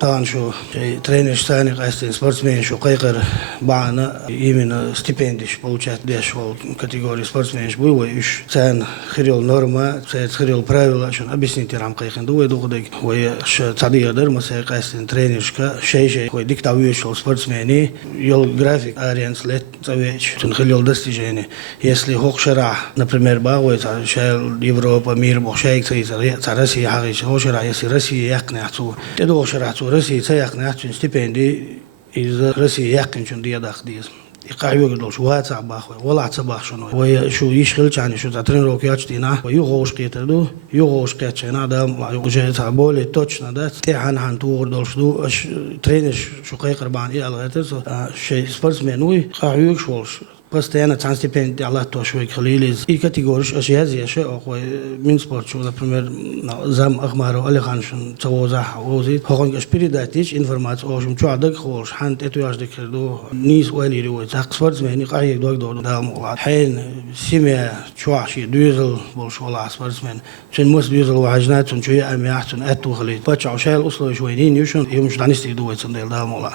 طبعا شو тренер ثاني قاعدين спортсмен شو قيقر بعنا именно стипендиш получать деш в категории спортсмен был ويش цен خيرил норма خيرил правила شو объяснить рам قيقن دوي دوغدك ويش تعدي قدر مثلا قاعدين тренершка شيء هو диктовый شو спортсмены يل график ариенс лет завеч تنخليل достижения если хохшара например باوي شال Европа мир بخشايك ترسي حقيقي هوشرا если Россия يقنع تو تدو هوشرا تو Россия تيقنع تو стипендي إذا Россия يقنع شون دي داخديز يقعيو يقولوا شو هات صباح ولا صباح شنو هو شو يشغل يعني شو تعترين روكياتش دينا ويغوش قيتلو يغوش قيتشنا ده وجه تعبولي توتشنا ده تيحن عن تو دول شو ترينش شو قيقر بان إيه الغيتر شيء سبورتسمن وي قاعيو يشولش постоянно цан стипендий Allah то швей خليليز и категориш أشياء زي أشياء أو من سبورت شو например زم أخباره اللي خانشون توزع وزيد هون كشبيري داتيش إنفورمات أو شو عندك خوش حنت إتو يجدك كردو نيس ويلي روي تاق سبورت مهني قاعد دوق دور دام حين سيمة شو عشي دوزل بولش ولا سبورت مهن شن مس دوزل وعجنات شن شوية أمي أحسن أتو خليل بتشع شيء الأصل شويين يوشون يوم مش دانستي دوي صندل دام ولا